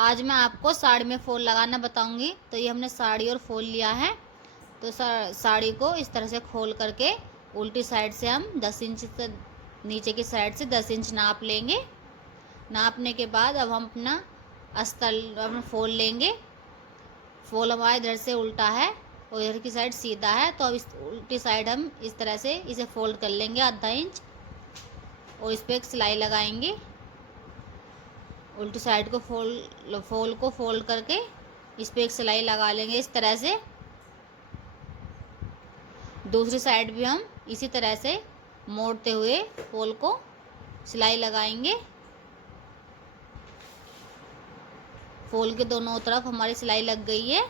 आज मैं आपको साड़ी में फॉल लगाना बताऊंगी। तो ये हमने साड़ी और फॉल लिया है। तो साड़ी को इस तरह से खोल करके उल्टी साइड से हम 10 इंच से नीचे की साइड से 10 इंच नाप लेंगे। नापने के बाद अब हम अपना अस्तर अपना फॉल लेंगे। फॉल हमारा इधर से उल्टा है और इधर की साइड सीधा है, तो अब इस उल्टी साइड हम इस तरह से इसे फोल्ड कर लेंगे आधा इंच और इस पर एक सिलाई लगाएंगे। उल्टी साइड को फोल्ड करके इस पर एक सिलाई लगा लेंगे इस तरह से। दूसरी साइड भी हम इसी तरह से मोड़ते हुए फॉल को सिलाई लगाएंगे। फॉल के दोनों तरफ हमारी सिलाई लग गई है।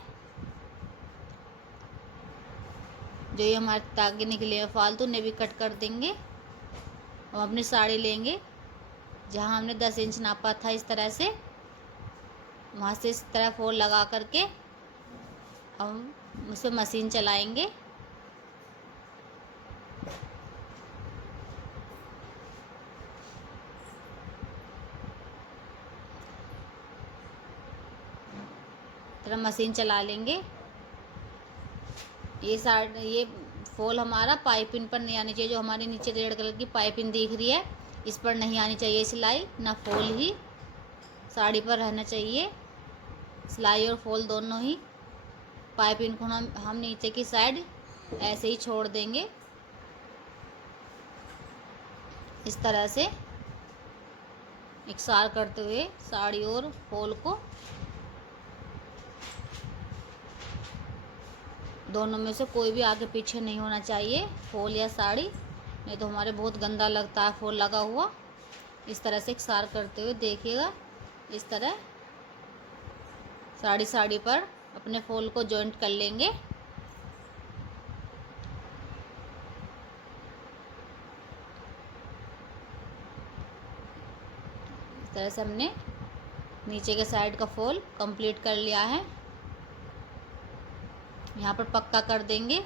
जो ये हमारे धागे निकले हैं फालतू ने भी कट कर देंगे। हम अपनी साड़ी लेंगे, जहाँ हमने 10 इंच नापा था इस तरह से, वहाँ से इस तरह फोल्ड लगा करके हम उस पर मशीन चलाएंगे। तरह मशीन चला लेंगे। ये फॉल हमारा पाइपिंग पर नहीं आनी चाहिए। जो हमारी नीचे रेड कलर की पाइपिंग दिख रही है इस पर नहीं आनी चाहिए सिलाई, ना फॉल ही साड़ी पर रहना चाहिए। सिलाई और फॉल दोनों ही। पाइपिंग को हम नीचे की साइड ऐसे ही छोड़ देंगे इस तरह से इकसार करते हुए साड़ी और फॉल को। दोनों में से कोई भी आगे पीछे नहीं होना चाहिए, फॉल या साड़ी, नहीं तो हमारे बहुत गंदा लगता है फॉल लगा हुआ। इस तरह से इकसार करते हुए देखिएगा, इस तरह साड़ी पर अपने फॉल को जॉइंट कर लेंगे। इस तरह से हमने नीचे के साइड का फॉल कंप्लीट कर लिया है। यहाँ पर पक्का कर देंगे।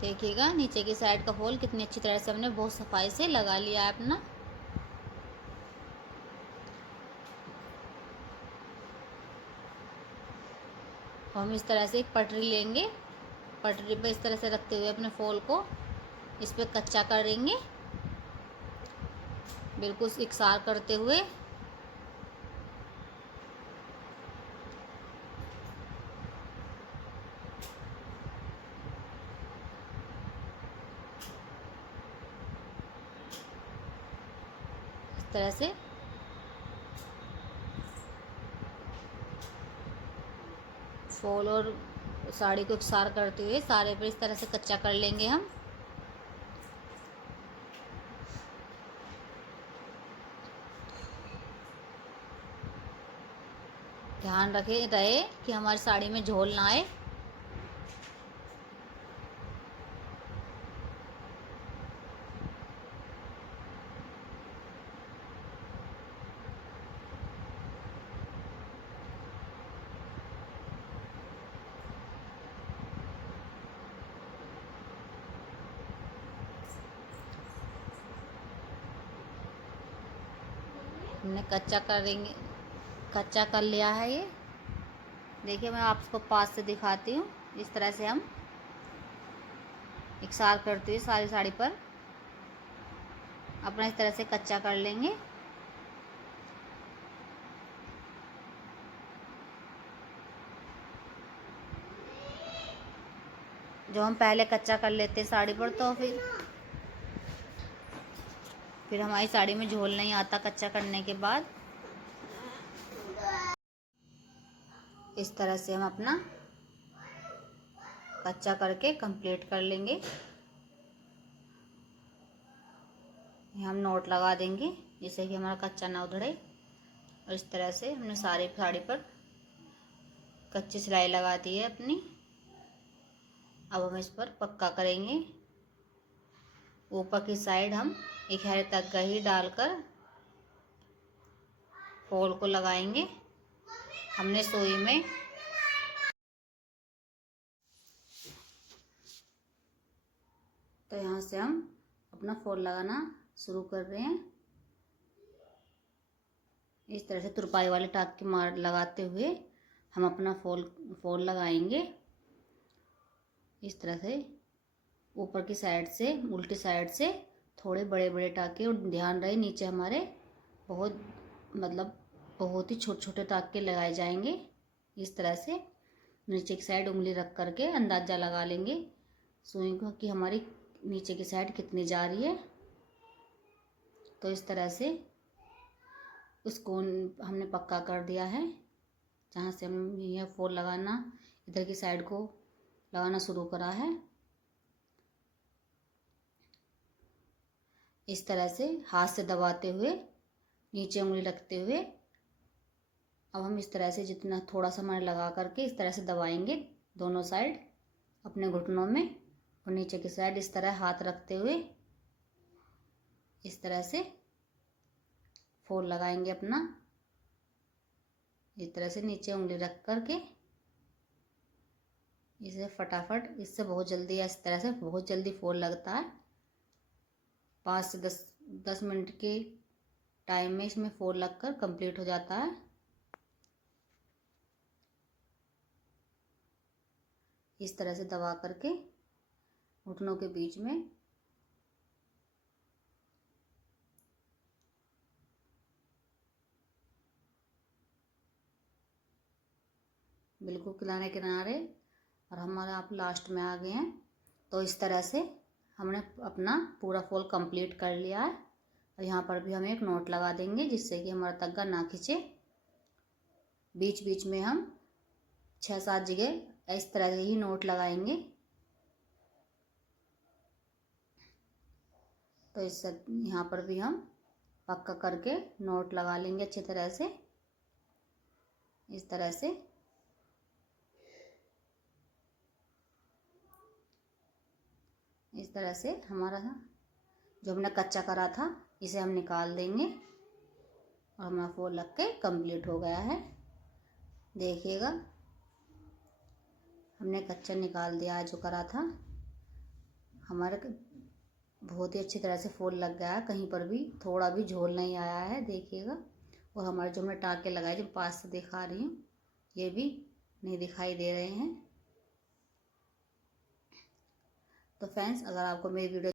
देखिएगा नीचे की साइड का फॉल कितनी अच्छी तरह से हमने बहुत सफाई से लगा लिया है अपना। हम इस तरह से एक पटरी लेंगे। पटरी पर इस तरह से रखते हुए अपने फॉल को इस पर कच्चा करेंगे, बिल्कुल इकसार करते हुए। इस तरह से फॉल और साड़ी को इकसार करते हुए सारे पर इस तरह से कच्चा कर लेंगे हम। ध्यान रहे कि हमारी साड़ी में झोल ना आए। हमने कच्चा कर लिया है ये। देखिए मैं आपको पास से दिखाती हूँ। इस तरह से हम इकसार करते हुए सारी साड़ी पर अपना इस तरह से कच्चा कर लेंगे। जो हम पहले कच्चा कर लेते साड़ी पर, तो फिर हमारी साड़ी में झोल नहीं आता कच्चा करने के बाद। इस तरह से हम अपना कच्चा करके कंप्लीट कर लेंगे। हम नोट लगा देंगे जिससे कि हमारा कच्चा ना उधड़े। और इस तरह से हमने सारी साड़ी पर कच्ची सिलाई लगा दी है अपनी। अब हम इस पर पक्का करेंगे। ऊपर की साइड हम 1 हैर तक गही डालकर फॉल को लगाएंगे। हमने सुई में तो यहाँ से हम अपना फॉल लगाना शुरू कर रहे हैं। इस तरह से तुरपाई वाले टाँके मार लगाते हुए हम अपना फॉल लगाएंगे। इस तरह से ऊपर की साइड से, उल्टी साइड से थोड़े बड़े बड़े टाँके, और ध्यान रहे नीचे हमारे बहुत ही छोटे छोटे टाँके लगाए जाएंगे। इस तरह से नीचे की साइड उंगली रख करके अंदाज़ा लगा लेंगे सुई को कि हमारी नीचे की साइड कितनी जा रही है। तो इस तरह से उसको हमने पक्का कर दिया है। जहाँ से हम यह फॉल लगाना, इधर की साइड को लगाना शुरू करा है। इस तरह से हाथ से दबाते हुए, नीचे उंगली रखते हुए, अब हम इस तरह से जितना थोड़ा सा हमारे लगा करके इस तरह से दबाएंगे दोनों साइड अपने घुटनों में, और नीचे की साइड इस तरह हाथ रखते हुए इस तरह से फॉल लगाएंगे अपना। इस तरह से नीचे उंगली रख करके इसे फटाफट, इससे बहुत जल्दी, इस तरह से बहुत जल्दी फॉल लगता है। 5 से 10 मिनट के टाइम में इसमें फॉल लगकर कंप्लीट हो जाता है। इस तरह से दबा करके घुटनों के बीच में बिल्कुल किनारे किनारे, और हमारा आप लास्ट में आ गए हैं। तो इस तरह से हमने अपना पूरा फॉल कंप्लीट कर लिया है। और यहाँ पर भी हम एक नोट लगा देंगे जिससे कि हमारा तग्गा ना खींचे। बीच बीच में हम 6-7 जगह इस तरह से ही नोट लगाएंगे। तो इस यहाँ पर भी हम पक्का करके नोट लगा लेंगे अच्छी तरह से। इस तरह से हमारा जो हमने कच्चा करा था इसे हम निकाल देंगे, और हमारा फॉल लग के कंप्लीट हो गया है। देखिएगा, हमने कच्चा निकाल दिया जो करा था। हमारे बहुत ही अच्छी तरह से फॉल लग गया है, कहीं पर भी थोड़ा भी झोल नहीं आया है, देखिएगा। और हमारे जो हमने टाँके लगाए, जो पास से दिखा रही हूँ, ये भी नहीं दिखाई दे रहे हैं। तो फ्रेंड्स, अगर आपको मेरी वीडियो